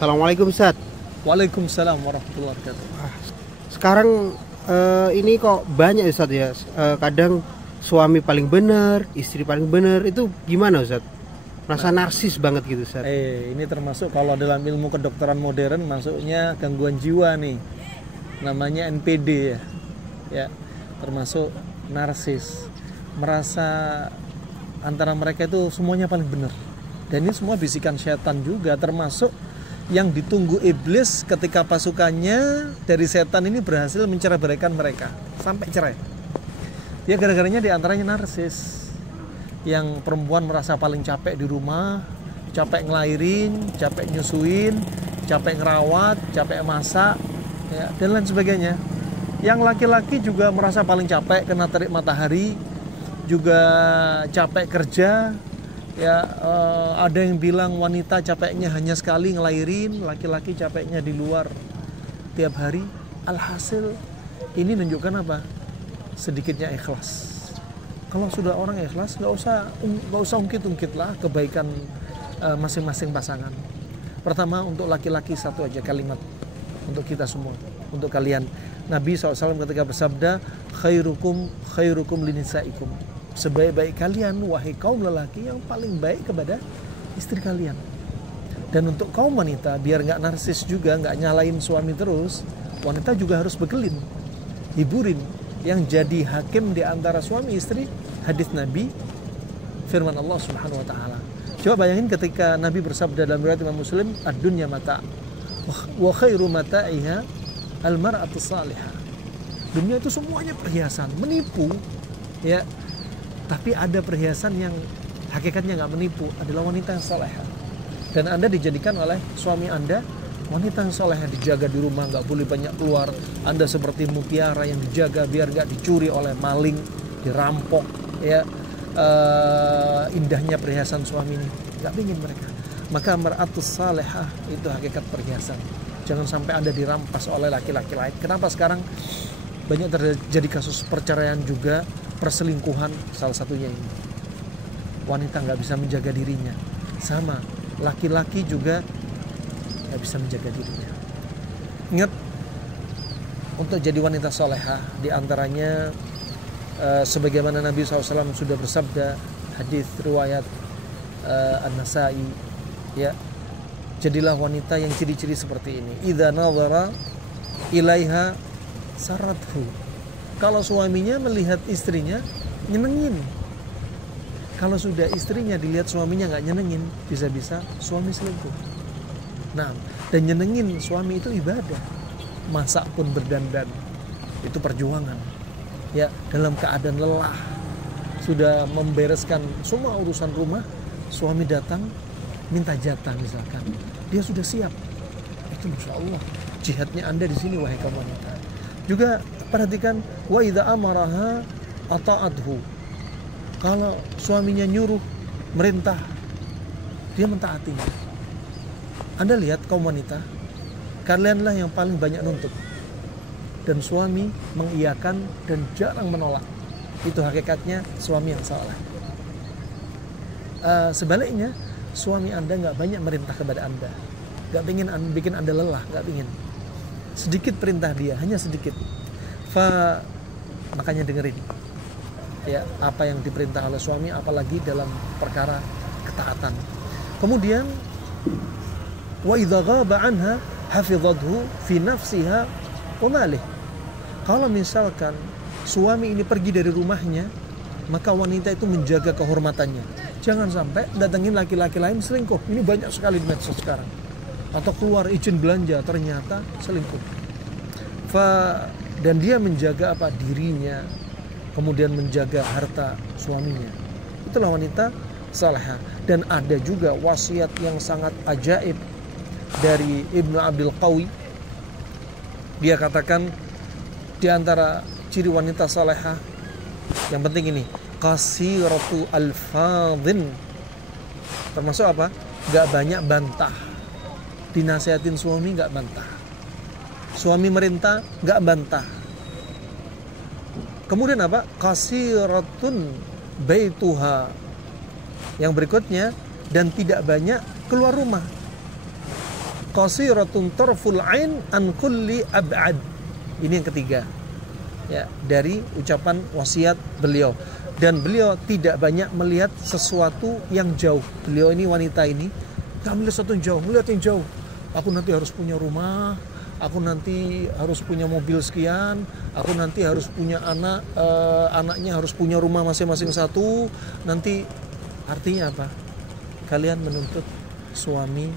Assalamualaikum Ustaz. Waalaikumsalam warahmatullahi wabarakatuh. Sekarang ini kok banyak Ustaz ya. Kadang suami paling benar, istri paling benar. Itu gimana Ustaz? Merasa narsis banget gitu Ustaz. Ini termasuk kalau dalam ilmu kedokteran modern masuknya gangguan jiwa nih. Namanya NPD ya. Ya, termasuk narsis. Merasa antara mereka itu semuanya paling benar. Dan ini semua bisikan setan juga, termasuk yang ditunggu iblis ketika pasukannya dari setan ini berhasil mencerai-beraikan mereka sampai cerai. Ya gara-garanya diantaranya narsis. Yang perempuan merasa paling capek di rumah, capek ngelahirin, capek nyusuin, capek ngerawat, capek masak, ya, dan lain sebagainya. Yang laki-laki juga merasa paling capek kena terik matahari, juga capek kerja. Ya, ada yang bilang wanita capeknya hanya sekali ngelahirin, laki-laki capeknya di luar tiap hari. Alhasil ini menunjukkan apa? Sedikitnya ikhlas. Kalau sudah orang ikhlas, nggak usah ungkit-ungkit lah kebaikan masing-masing pasangan. Pertama untuk laki-laki satu aja kalimat untuk kita semua, untuk kalian. Nabi SAW ketika bersabda, khairukum linisaikum. Sebaik-baik kalian, wahai kaum lelaki, yang paling baik kepada istri kalian. Dan untuk kaum wanita, biar nggak narsis juga, nggak nyalain suami terus, wanita juga harus bekelin, hiburin. Yang jadi hakim di antara suami istri, hadis Nabi, firman Allah Subhanahu Wa Taala. Coba bayangin ketika Nabi bersabda dalam riwayat Imam Muslim, ad-dunya mata, wa khairu mata'iha al-mar'atu salihah. Dunia itu semuanya perhiasan, menipu, ya. Tapi ada perhiasan yang hakikatnya nggak menipu, adalah wanita yang salehah. Dan Anda dijadikan oleh suami Anda wanita yang salehah, dijaga di rumah, nggak boleh banyak keluar. Anda seperti mutiara yang dijaga biar nggak dicuri oleh maling, dirampok. Ya, indahnya perhiasan suami ini nggak ingin mereka. Maka mar'atus salehah itu hakikat perhiasan. Jangan sampai Anda dirampas oleh laki-laki lain. Kenapa sekarang banyak terjadi kasus perceraian juga, perselingkuhan, salah satunya ini. Wanita nggak bisa menjaga dirinya. Sama, laki-laki juga nggak bisa menjaga dirinya. Ingat, untuk jadi wanita solehah, diantaranya sebagaimana Nabi SAW sudah bersabda, hadis riwayat An-Nasai, ya, jadilah wanita yang ciri-ciri seperti ini. Idza nadhara ilaiha sarathu. Kalau suaminya melihat istrinya nyenengin. Kalau sudah istrinya dilihat suaminya nggak nyenengin, bisa-bisa suami selingkuh. Nah, dan nyenengin suami itu ibadah. Masak pun berdandan, itu perjuangan. Ya, dalam keadaan lelah, sudah membereskan semua urusan rumah, suami datang minta jatah misalkan, dia sudah siap. Itu Masya Allah, jihadnya Anda di sini wahai kaum wanita. Juga perhatikan, wa idza amaraha ata'athu. Kalau suaminya nyuruh, merintah, dia mentaatinya. Anda lihat kaum wanita, kalianlah yang paling banyak nuntut. Dan suami mengiyakan dan jarang menolak. Itu hakikatnya suami yang salah. Sebaliknya, suami Anda nggak banyak merintah kepada Anda. Nggak ingin bikin Anda lelah, nggak ingin. Sedikit perintah dia, hanya sedikit. Makanya dengerin ya apa yang diperintah oleh suami, apalagi dalam perkara ketaatan. Kemudian wa idza ghaba anha hafizathu fi nafsiha wa malih. Kalau misalkan suami ini pergi dari rumahnya, maka wanita itu menjaga kehormatannya. Jangan sampai datengin laki-laki lain selingkuh. Ini banyak sekali di medsos sekarang. Atau keluar izin belanja ternyata selingkuh. Dan dia menjaga apa? Dirinya, kemudian menjaga harta suaminya. Itulah wanita salehah. Dan ada juga wasiat yang sangat ajaib dari Ibnu Abdul Qawi. Dia katakan di antara ciri wanita salehah yang penting ini, qasiratu alfadhin. Termasuk apa? Gak banyak bantah. Dinasihatin suami gak bantah. Suami merintah gak bantah. Kemudian apa? Qasiratun baituha. Yang berikutnya, dan tidak banyak keluar rumah. qasiratun tarful ain an kulli ab'ad. Ini yang ketiga. Ya, dari ucapan wasiat beliau. Dan beliau tidak banyak melihat sesuatu yang jauh. Beliau ini, wanita ini, gak melihat sesuatu yang jauh, melihat yang jauh. Aku nanti harus punya rumah, aku nanti harus punya mobil sekian, aku nanti harus punya anak, anaknya harus punya rumah masing-masing satu. Nanti artinya apa? Kalian menuntut suami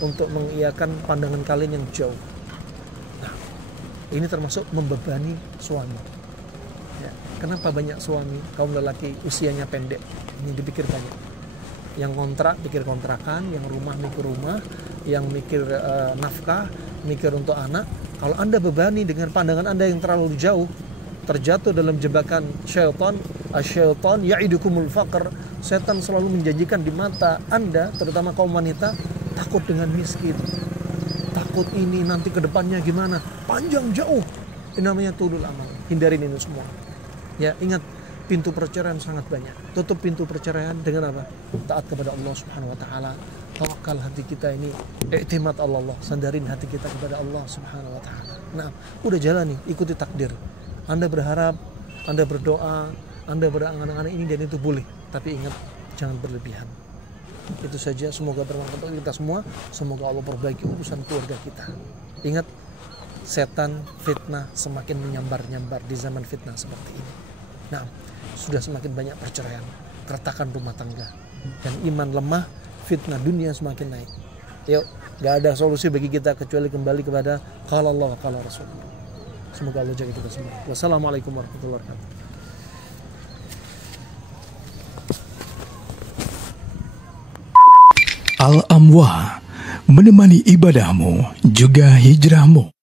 untuk mengiyakan pandangan kalian yang jauh. Nah, ini termasuk membebani suami. Ya, kenapa banyak suami kaum lelaki usianya pendek? Ini dipikir banyak. Yang kontrak pikir kontrakan, yang rumah mikir rumah, yang mikir nafkah, mikir untuk anak. Kalau Anda bebani dengan pandangan Anda yang terlalu jauh, terjatuh dalam jebakan syaitan. Asyaitan ya'idukumul faqr. Setan selalu menjanjikan di mata Anda, terutama kaum wanita, takut dengan miskin. Takut ini nanti ke depannya gimana? Panjang jauh. Ini namanya tulul amal. Hindarin ini semua. Ya, ingat, pintu perceraian sangat banyak. Tutup pintu perceraian dengan apa? Taat kepada Allah Subhanahu wa taala. Tawakal hati kita ini, i'timad Allah. Sandarin hati kita kepada Allah Subhanahu wa taala. Nah, udah jalani, ikuti takdir. Anda berharap, Anda berdoa, Anda berangan-angan ini dan itu boleh, tapi ingat, jangan berlebihan. Itu saja, semoga bermanfaat untuk kita semua. Semoga Allah perbaiki urusan keluarga kita. Ingat, setan fitnah semakin menyambar-nyambar di zaman fitnah seperti ini. Nah, sudah semakin banyak perceraian, keretakan rumah tangga, dan iman lemah, fitnah dunia semakin naik. Yuk, gak ada solusi bagi kita kecuali kembali kepada qala Allah wa qala Rasul. Semoga Allah jaga kita semua. Wassalamualaikum warahmatullahi wabarakatuh. Al-Amwah, menemani ibadahmu juga hijrahmu.